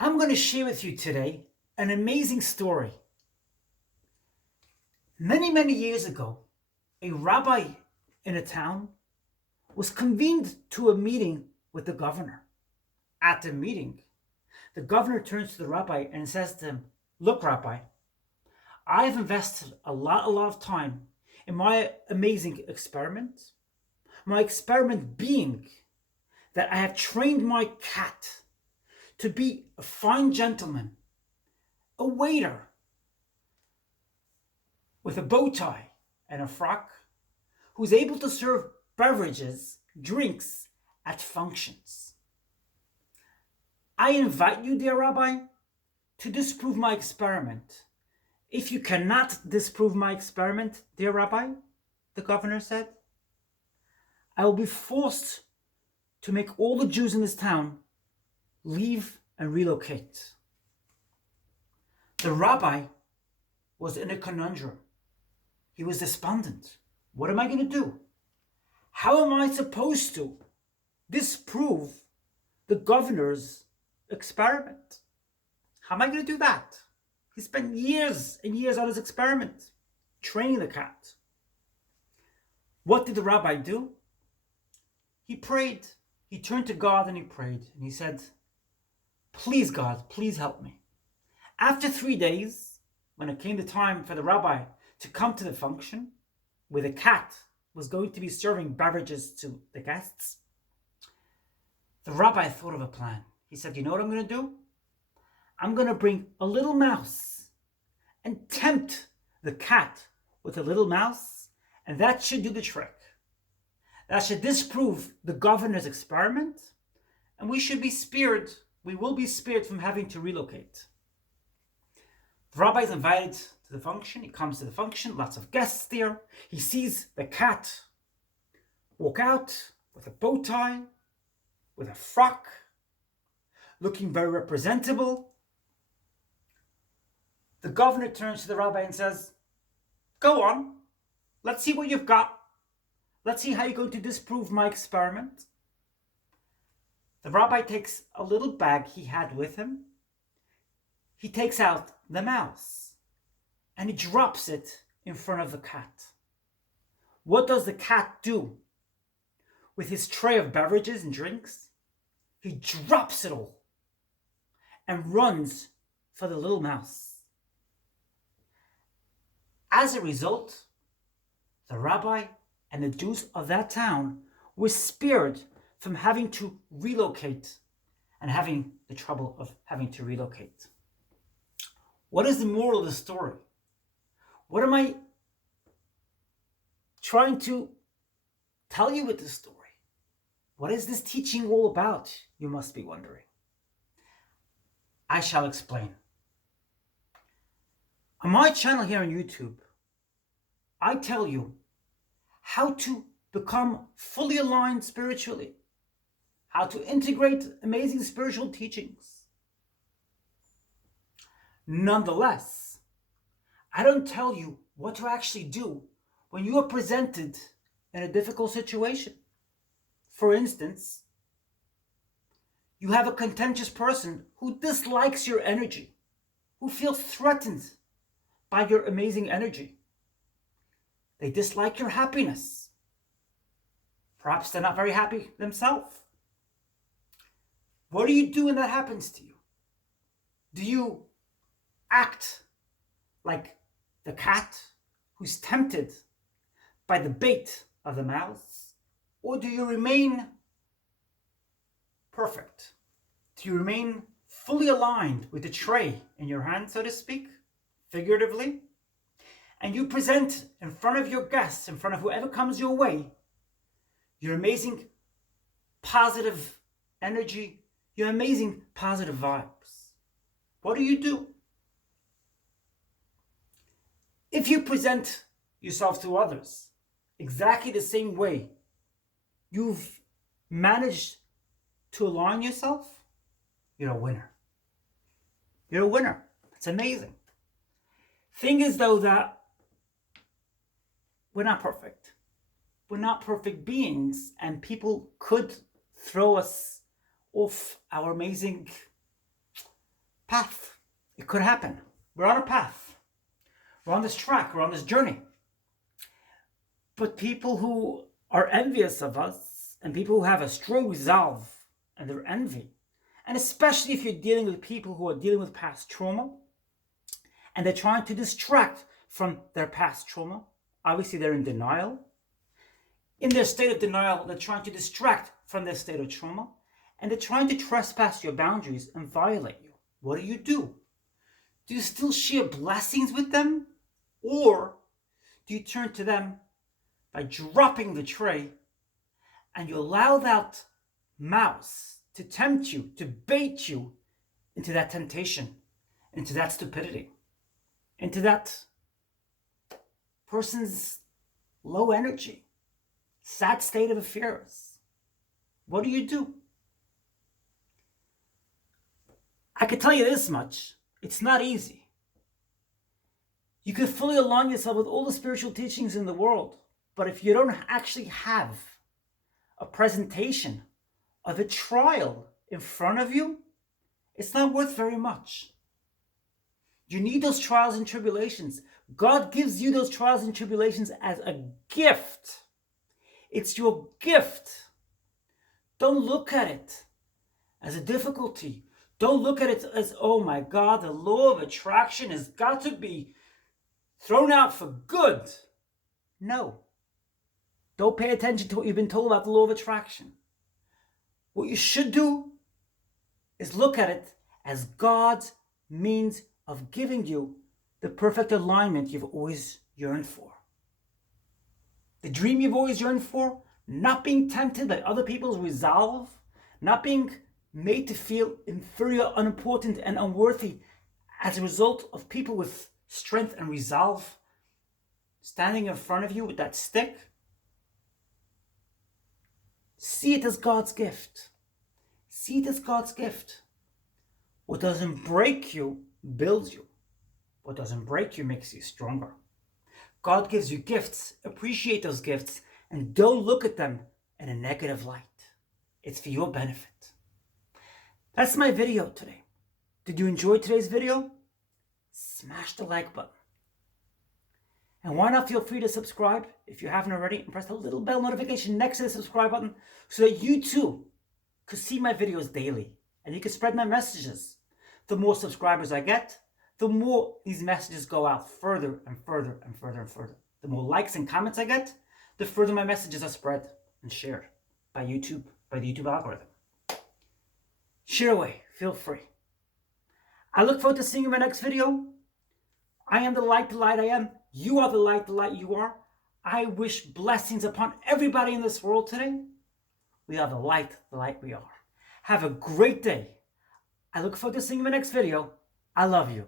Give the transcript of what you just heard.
I'm going to share with you today an amazing story. Many, many years ago, a rabbi in a town was convened to a meeting with the governor. At the meeting, the governor turns to the rabbi and says to him, "Look, Rabbi, I've invested a lot of time in my amazing experiment. My experiment being that I have trained my cat to be a fine gentleman, a waiter with a bow tie and a frock, who's able to serve beverages, drinks at functions. I invite you, dear Rabbi, to disprove my experiment. If you cannot disprove my experiment, dear Rabbi," the governor said, "I will be forced to make all the Jews in this town leave and relocate." The rabbi was in a conundrum. He was despondent. What am I going to do? How am I supposed to disprove the governor's experiment? How am I going to do that? He spent years and years on his experiment, training the cat. What did the rabbi do? He prayed. He turned to God and he prayed. And he said, "Please, God, please help me." After 3 days, when it came the time for the rabbi to come to the function, where the cat was going to be serving beverages to the guests, the rabbi thought of a plan. He said, "You know what I'm going to do? I'm going to bring a little mouse and tempt the cat with a little mouse, and that should do the trick. That should disprove the governor's experiment, and we should be spared. We will be spared from having to relocate." The rabbi is invited to the function. He comes to the function, lots of guests there. He sees the cat walk out with a bow tie, with a frock, looking very representable. The governor turns to the rabbi and says, "Go on, let's see what you've got. Let's see how you're going to disprove my experiment." The rabbi takes a little bag he had with him. He takes out the mouse and he drops it in front of the cat. What does the cat do? With his tray of beverages and drinks, he drops it all and runs for the little mouse. As a result, the rabbi and the Jews of that town were spared from having to relocate and having the trouble of having to relocate. What is the moral of the story? What am I trying to tell you with this story? What is this teaching all about, you must be wondering? I shall explain. On my channel here on YouTube, I tell you how to become fully aligned spiritually, how to integrate amazing spiritual teachings. Nonetheless, I don't tell you what to actually do when you are presented in a difficult situation. For instance, you have a contentious person who dislikes your energy, who feels threatened by your amazing energy. They dislike your happiness. Perhaps they're not very happy themselves. What do you do when that happens to you? Do you act like the cat who's tempted by the bait of the mouse? Or do you remain perfect? Do you remain fully aligned with the tray in your hand, so to speak, figuratively? And you present in front of your guests, in front of whoever comes your way, your amazing positive energy, your amazing positive vibes. What do you do? If you present yourself to others exactly the same way you've managed to align yourself, you're a winner. You're a winner. It's amazing. Thing is, though, that we're not perfect. We're not perfect beings, and people could throw us off our amazing path. It could happen. We're on a path. We're on this track. We're on this journey. But people who are envious of us and people who have a strong resolve and their envy, and especially if you're dealing with people who are dealing with past trauma and they're trying to distract from their past trauma, obviously they're in denial. In their state of denial, they're trying to distract from their state of trauma, and they're trying to trespass your boundaries and violate you. What do? Do you still share blessings with them? Or do you turn to them by dropping the tray and you allow that mouse to tempt you, to bait you into that temptation, into that stupidity, into that person's low energy, sad state of affairs? What do? I can tell you this much. It's not easy. You can fully align yourself with all the spiritual teachings in the world, but if you don't actually have a presentation of a trial in front of you, it's not worth very much. You need those trials and tribulations. God gives you those trials and tribulations as a gift. It's your gift. Don't look at it as a difficulty. Don't look at it as, oh my God, the law of attraction has got to be thrown out for good. No. Don't pay attention to what you've been told about the law of attraction. What you should do is look at it as God's means of giving you the perfect alignment you've always yearned for. The dream you've always yearned for, not being tempted by other people's resolve, not being made to feel inferior, unimportant, and unworthy as a result of people with strength and resolve standing in front of you with that stick. See it as God's gift. See it as God's gift. What doesn't break you builds you. What doesn't break you makes you stronger. God gives you gifts. Appreciate those gifts and don't look at them in a negative light. It's for your benefit. That's my video today. Did you enjoy today's video? Smash the like button. And why not feel free to subscribe if you haven't already, and press the little bell notification next to the subscribe button so that you too could see my videos daily and you can spread my messages. The more subscribers I get, the more these messages go out further and further and further and further. The more likes and comments I get, the further my messages are spread and shared by YouTube, by the YouTube algorithm. Share away, feel free. I look forward to seeing you in my next video. I am the light I am. You are the light you are. I wish blessings upon everybody in this world today. We are the light we are. Have a great day. I look forward to seeing you in my next video. I love you.